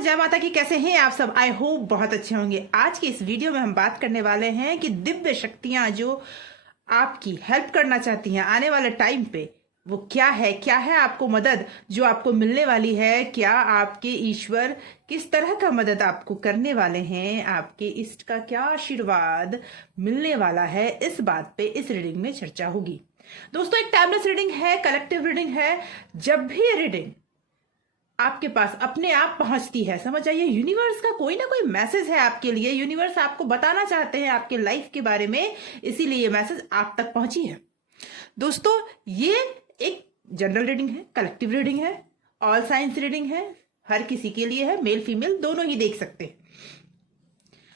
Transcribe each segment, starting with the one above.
जय माता की। कैसे हैं आप सब? आई होप बहुत अच्छे होंगे। आज की इस वीडियो में हम बात करने वाले हैं कि दिव्य शक्तियां जो आपकी हेल्प करना चाहती हैं आने वाले टाइम पे, वो क्या है आपको मदद जो आपको मिलने वाली है। क्या आपके ईश्वर किस तरह का मदद आपको करने वाले हैं, आपके इष्ट का क्या आशीर्वाद मिलने वाला है, इस बात पे इस रीडिंग में चर्चा होगी। दोस्तों, एक टाइमलेस रीडिंग है, कलेक्टिव रीडिंग है। जब भी ये रीडिंग आपके पास अपने आप पहुंचती है, समझ जाइए यूनिवर्स का कोई ना कोई मैसेज है आपके लिए। यूनिवर्स आपको बताना चाहते हैं आपके लाइफ के बारे में, इसीलिए ये मैसेज आप तक पहुंची है। दोस्तों, ये एक जनरल रीडिंग है, कलेक्टिव रीडिंग है, ऑल साइंस रीडिंग है, हर किसी के लिए है, मेल फीमेल दोनों ही देख सकते हैं।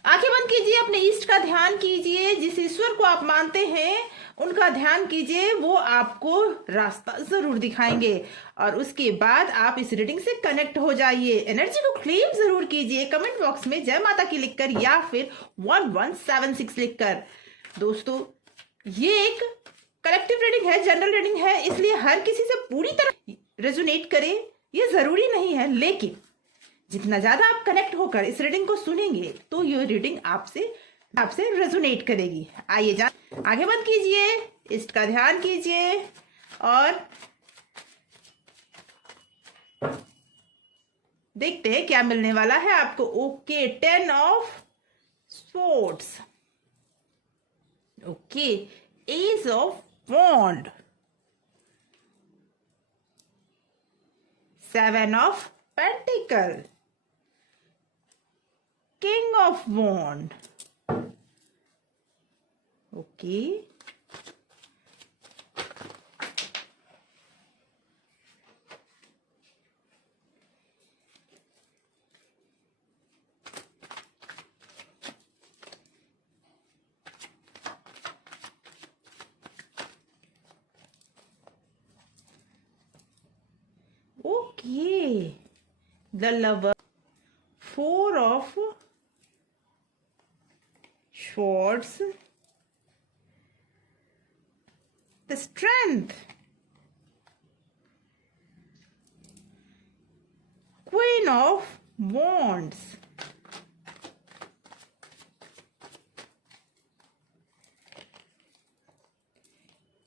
आंखें बंद कीजिए, अपने इष्ट का ध्यान कीजिए, जिस ईश्वर को आप मानते हैं उनका ध्यान कीजिए, वो आपको रास्ता जरूर दिखाएंगे। और उसके बाद आप इस रीडिंग से कनेक्ट हो जाइए। एनर्जी को क्लेम जरूर कीजिए कमेंट बॉक्स में जय माता की लिखकर या फिर 1176 लिखकर। दोस्तों, ये एक कलेक्टिव रीडिंग है, जनरल रीडिंग है, इसलिए हर किसी से पूरी तरह रेजोनेट करे ये जरूरी नहीं है, लेकिन जितना ज्यादा आप कनेक्ट होकर इस रीडिंग को सुनेंगे तो ये रीडिंग आपसे रेजोनेट करेगी। आइए आगे बंद कीजिए, इष्ट का ध्यान कीजिए और देखते हैं क्या मिलने वाला है आपको। Okay, 10 of swords, okay, ace of wand, 7 of pentacle, king of wand, okay, the lover, 4 of swords, the strength, queen of wands,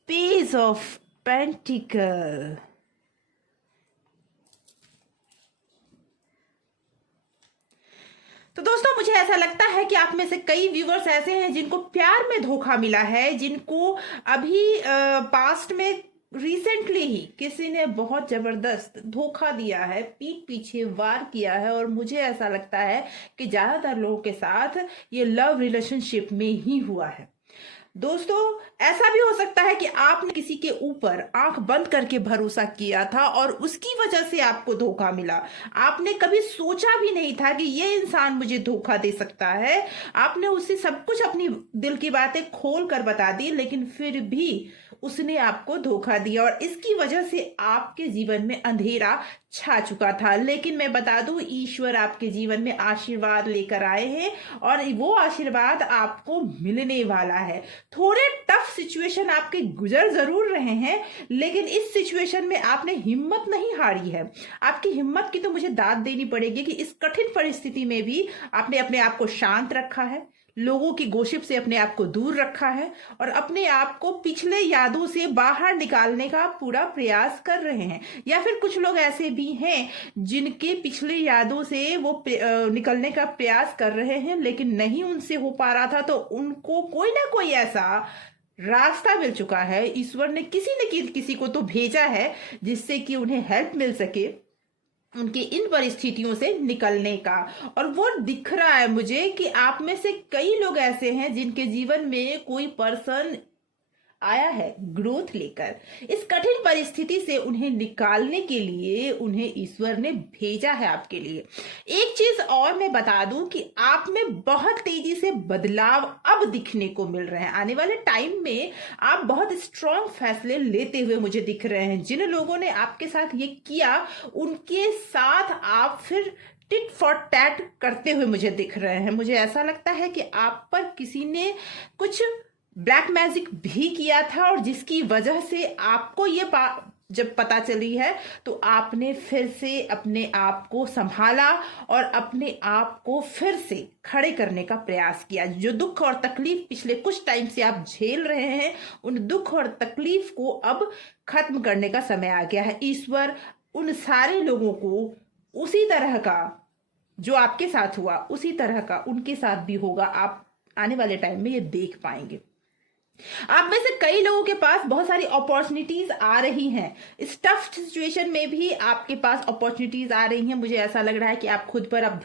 page of pentacle, तो दोस्तों, मुझे ऐसा लगता है कि आप में से कई व्यूवर्स ऐसे हैं जिनको प्यार में धोखा मिला है, जिनको अभी पास्ट में रिसेंटली ही किसी ने बहुत जबरदस्त धोखा दिया है, पीठ पीछे वार किया है। और मुझे ऐसा लगता है कि ज्यादातर लोगों के साथ ये लव रिलेशनशिप में ही हुआ है। दोस्तों, ऐसा भी हो सकता है कि आपने किसी के ऊपर आंख बंद करके भरोसा किया था और उसकी वजह से आपको धोखा मिला। आपने कभी सोचा भी नहीं था कि ये इंसान मुझे धोखा दे सकता है। आपने उसे सब कुछ अपनी दिल की बातें खोल कर बता दी, लेकिन फिर भी उसने आपको धोखा दिया और इसकी वजह से आपके जीवन में अंधेरा छा चुका था। लेकिन मैं बता दूं, ईश्वर आपके जीवन में आशीर्वाद लेकर आए हैं और वो आशीर्वाद आपको मिलने वाला है। थोड़े टफ सिचुएशन आपके गुजर जरूर रहे हैं, लेकिन इस सिचुएशन में आपने हिम्मत नहीं हारी है। आपकी हिम्मत की तो मुझे दाद देनी पड़ेगी कि इस कठिन परिस्थिति में भी आपने अपने आप को शांत रखा है, लोगों की गोशिप से अपने आप को दूर रखा है और अपने आप को पिछले यादों से बाहर निकालने का पूरा प्रयास कर रहे हैं। या फिर कुछ लोग ऐसे भी हैं जिनके पिछले यादों से वो निकलने का प्रयास कर रहे हैं, लेकिन नहीं उनसे हो पा रहा था, तो उनको कोई ना कोई ऐसा रास्ता मिल चुका है। ईश्वर ने किसी न किसी को तो भेजा है जिससे कि उन्हें हेल्प मिल सके उनके इन परिस्थितियों से निकलने का। और वो दिख रहा है मुझे कि आप में से कई लोग ऐसे हैं जिनके जीवन में कोई पर्सन आया है ग्रोथ लेकर। इस कठिन परिस्थिति से उन्हें निकालने के लिए उन्हें ईश्वर ने भेजा है आपके लिए। एक चीज और मैं बता दूं कि आप में बहुत तेजी से बदलाव अब दिखने को मिल रहे हैं। आने वाले टाइम में आप बहुत स्ट्रांग फैसले लेते हुए मुझे दिख रहे हैं। जिन लोगों ने आपके साथ ये किया, उनके साथ आप फिर टिट फॉर टैट करते हुए मुझे दिख रहे हैं। मुझे ऐसा लगता है कि आप पर किसी ने कुछ ब्लैक मैजिक भी किया था और जिसकी वजह से आपको ये जब पता चली है तो आपने फिर से अपने आप को संभाला और अपने आप को फिर से खड़े करने का प्रयास किया। जो दुख और तकलीफ पिछले कुछ टाइम से आप झेल रहे हैं, उन दुख और तकलीफ को अब खत्म करने का समय आ गया है। ईश्वर उन सारे लोगों को उसी तरह का, जो आपके साथ हुआ उसी तरह का उनके साथ भी होगा। आप आने वाले टाइम में ये देख पाएंगे। आप में से कई लोगों के पास बहुत सारी अपॉर्चुनिटीज आ रही हैं। इस टफ सिचुएशन में भी आपके पास अपॉर्चुनिटीज आ रही हैं। मुझे ऐसा लग रहा है कि आप खुद पर अब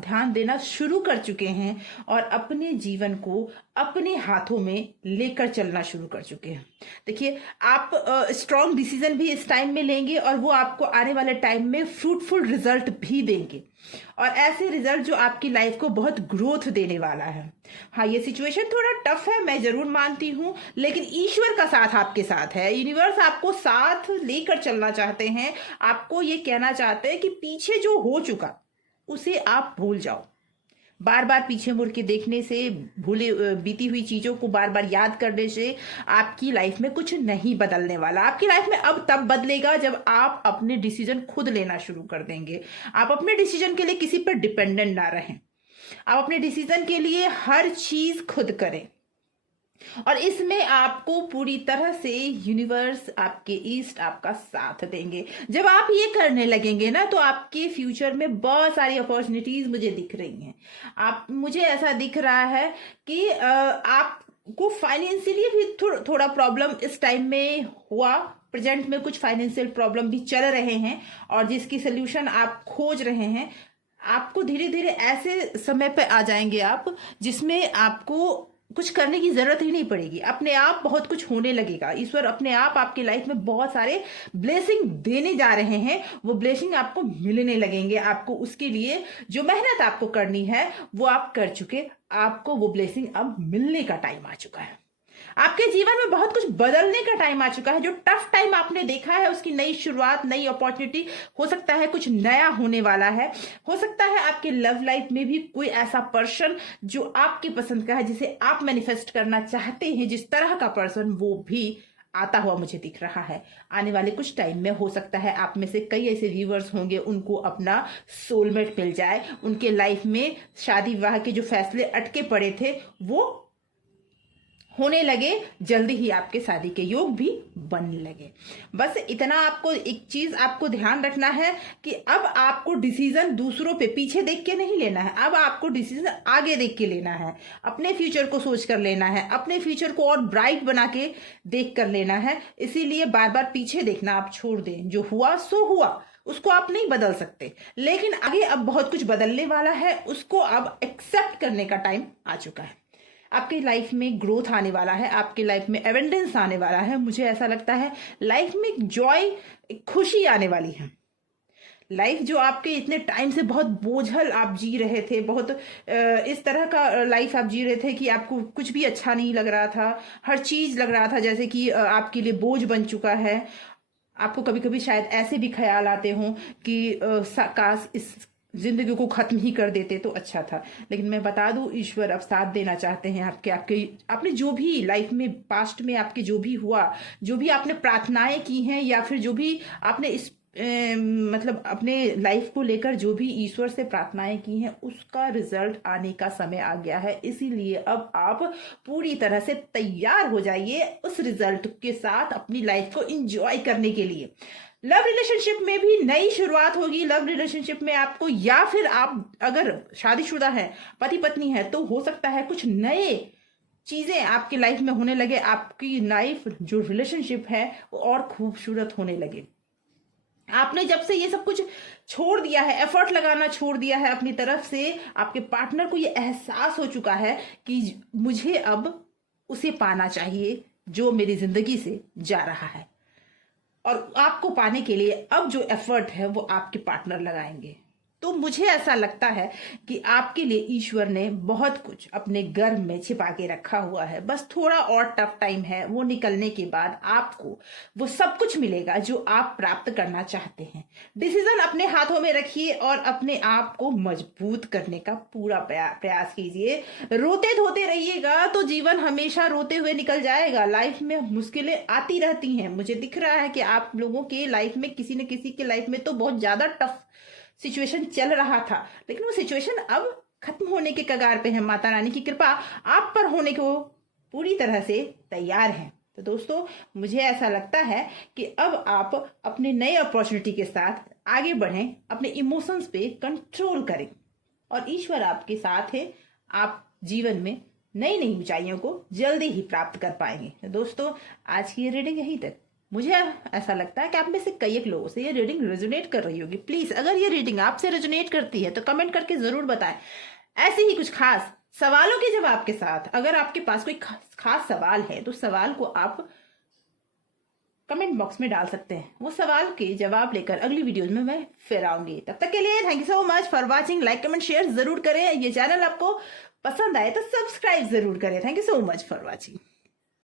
ध्यान देना शुरू कर चुके हैं और अपने जीवन को अपने हाथों में लेकर चलना शुरू कर चुके हैं। देखिए, आप स्ट्रॉन्ग डिसीजन भी इस टाइम में लेंगे और वो आपको आने वाले टाइम में फ्रूटफुल रिजल्ट भी देंगे, और ऐसे रिजल्ट जो आपकी लाइफ को बहुत ग्रोथ देने वाला है। हाँ, ये सिचुएशन थोड़ा टफ है, मैं जरूर मानती हूँ, लेकिन ईश्वर का साथ आपके साथ है। यूनिवर्स आपको साथ लेकर चलना चाहते हैं। आपको ये कहना चाहते हैं कि पीछे जो हो चुका उसे आप भूल जाओ। बार बार पीछे मुड़ के देखने से, बीती हुई चीजों को बार बार याद करने से आपकी लाइफ में कुछ नहीं बदलने वाला। आपकी लाइफ में अब तब बदलेगा जब आप अपने डिसीजन खुद लेना शुरू कर देंगे। आप अपने डिसीजन के लिए किसी पर डिपेंडेंट ना रहें। आप अपने डिसीजन के लिए हर चीज खुद करें, और इसमें आपको पूरी तरह से यूनिवर्स, आपके ईस्ट आपका साथ देंगे। जब आप ये करने लगेंगे ना, तो आपके फ्यूचर में बहुत सारी अपॉर्चुनिटीज मुझे दिख रही हैं। मुझे ऐसा दिख रहा है कि आपको फाइनेंशियली भी थोड़ा प्रॉब्लम इस टाइम में हुआ। प्रेजेंट में कुछ फाइनेंशियल प्रॉब्लम भी चल रहे हैं और जिसकी सोल्यूशन आप खोज रहे हैं। आपको धीरे धीरे ऐसे समय पे आ जाएंगे आप, जिसमें आपको कुछ करने की जरूरत ही नहीं पड़ेगी। अपने आप बहुत कुछ होने लगेगा। ईश्वर अपने आप आपकी लाइफ में बहुत सारे ब्लेसिंग देने जा रहे हैं। वो ब्लेसिंग आपको मिलने लगेंगे। आपको उसके लिए जो मेहनत आपको करनी है वो आप कर चुके। आपको वो ब्लेसिंग अब मिलने का टाइम आ चुका है। आपके जीवन में बहुत कुछ बदलने का टाइम आ चुका है। जो टफ टाइम आपने देखा है, उसकी नई शुरुआत, नई अपॉर्चुनिटी, हो सकता है कुछ नया होने वाला है। हो सकता है आपके लव लाइफ में भी कोई ऐसा पर्सन जो आपकी पसंद का है, जिसे आप मैनिफेस्ट करना चाहते हैं, जिस तरह का पर्सन, वो भी आता हुआ मुझे दिख रहा है। आने वाले कुछ टाइम में हो सकता है आप में से कई ऐसे व्यूअर्स होंगे, उनको अपना सोलमेट मिल जाए। उनके लाइफ में शादी विवाह के जो फैसले अटके पड़े थे वो होने लगे। जल्दी ही आपके शादी के योग भी बनने लगे। बस इतना आपको एक चीज आपको ध्यान रखना है कि अब आपको डिसीजन दूसरों पे पीछे देख के नहीं लेना है। अब आपको डिसीजन आगे देख के लेना है। अपने फ्यूचर को सोच कर लेना है। अपने फ्यूचर को और ब्राइट बना के देख कर लेना है। इसीलिए बार बार पीछे देखना आप छोड़ दें। जो हुआ सो हुआ, उसको आप नहीं बदल सकते, लेकिन आगे अब बहुत कुछ बदलने वाला है। उसको अब एक्सेप्ट करने का टाइम आ चुका है। आपकी लाइफ में ग्रोथ आने वाला है। आपकी लाइफ में एवेंडेंस आने वाला है। मुझे ऐसा लगता है लाइफ में जॉय, खुशी आने वाली है। लाइफ जो आपके इतने टाइम से बहुत बोझल आप जी रहे थे, बहुत इस तरह का लाइफ आप जी रहे थे कि आपको कुछ भी अच्छा नहीं लग रहा था। हर चीज लग रहा था जैसे कि आपके लिए बोझ बन चुका है। आपको कभी कभी शायद ऐसे भी ख्याल आते हों कि काश इस जिंदगी को खत्म ही कर देते तो अच्छा था। लेकिन मैं बता दूं, ईश्वर अब साथ देना चाहते हैं आपके आपने जो भी लाइफ में पास्ट में आपके जो भी हुआ, जो भी आपने प्रार्थनाएं की हैं, या फिर जो भी आपने इस मतलब अपने लाइफ को लेकर जो भी ईश्वर से प्रार्थनाएं की हैं, उसका रिजल्ट आने का समय आ गया है। इसीलिए अब आप पूरी तरह से तैयार हो जाइए उस रिजल्ट के साथ अपनी लाइफ को एंजॉय करने के लिए। लव रिलेशनशिप में भी नई शुरुआत होगी। लव रिलेशनशिप में आपको, या फिर आप अगर शादीशुदा है, पति पत्नी है, तो हो सकता है कुछ नए चीजें आपकी लाइफ में होने लगे। आपकी लाइफ जो रिलेशनशिप है वो और खूबसूरत होने लगे। आपने जब से ये सब कुछ छोड़ दिया है, एफर्ट लगाना छोड़ दिया है अपनी तरफ से, आपके पार्टनर को ये एहसास हो चुका है कि मुझे अब उसे पाना चाहिए जो मेरी जिंदगी से जा रहा है। और आपको पाने के लिए अब जो एफर्ट है वो आपके पार्टनर लगाएंगे। तो मुझे ऐसा लगता है कि आपके लिए ईश्वर ने बहुत कुछ अपने गर्भ में छिपा के रखा हुआ है। बस थोड़ा और टफ टाइम है, वो निकलने के बाद आपको वो सब कुछ मिलेगा जो आप प्राप्त करना चाहते हैं। डिसीजन अपने हाथों में रखिए और अपने आप को मजबूत करने का पूरा प्रयास कीजिए। रोते धोते रहिएगा तो जीवन हमेशा रोते हुए निकल जाएगा। लाइफ में मुश्किलें आती रहती हैं। मुझे दिख रहा है कि आप लोगों के लाइफ में, किसी न किसी के लाइफ में तो बहुत ज्यादा टफ सिचुएशन चल रहा था, लेकिन वो सिचुएशन अब खत्म होने के कगार पे है। माता रानी की कृपा आप पर होने को पूरी तरह से तैयार है। तो दोस्तों, मुझे ऐसा लगता है कि अब आप अपने नए अपॉर्चुनिटी के साथ आगे बढ़ें, अपने इमोशंस पे कंट्रोल करें और ईश्वर आपके साथ है। आप जीवन में नई नई ऊंचाइयों को जल्दी ही प्राप्त कर पाएंगे। तो दोस्तों, आज की ये रीडिंग यहीं तक। मुझे ऐसा लगता है कि आप में से कई एक लोगों से ये रीडिंग रेजोनेट कर रही होगी। प्लीज, अगर ये रीडिंग आपसे रेजोनेट करती है तो कमेंट करके जरूर बताएं। ऐसे ही कुछ खास सवालों के जवाब के साथ, अगर आपके पास कोई खास सवाल है तो सवाल को आप कमेंट बॉक्स में डाल सकते हैं। वो सवाल के जवाब लेकर अगली वीडियोज में मैं फिर आऊंगी। तब तक के लिए thank you so much for watching. Like comment share जरूर करें। ये चैनल आपको पसंद आए तो सब्सक्राइब जरूर करें। Thank you so much for watching.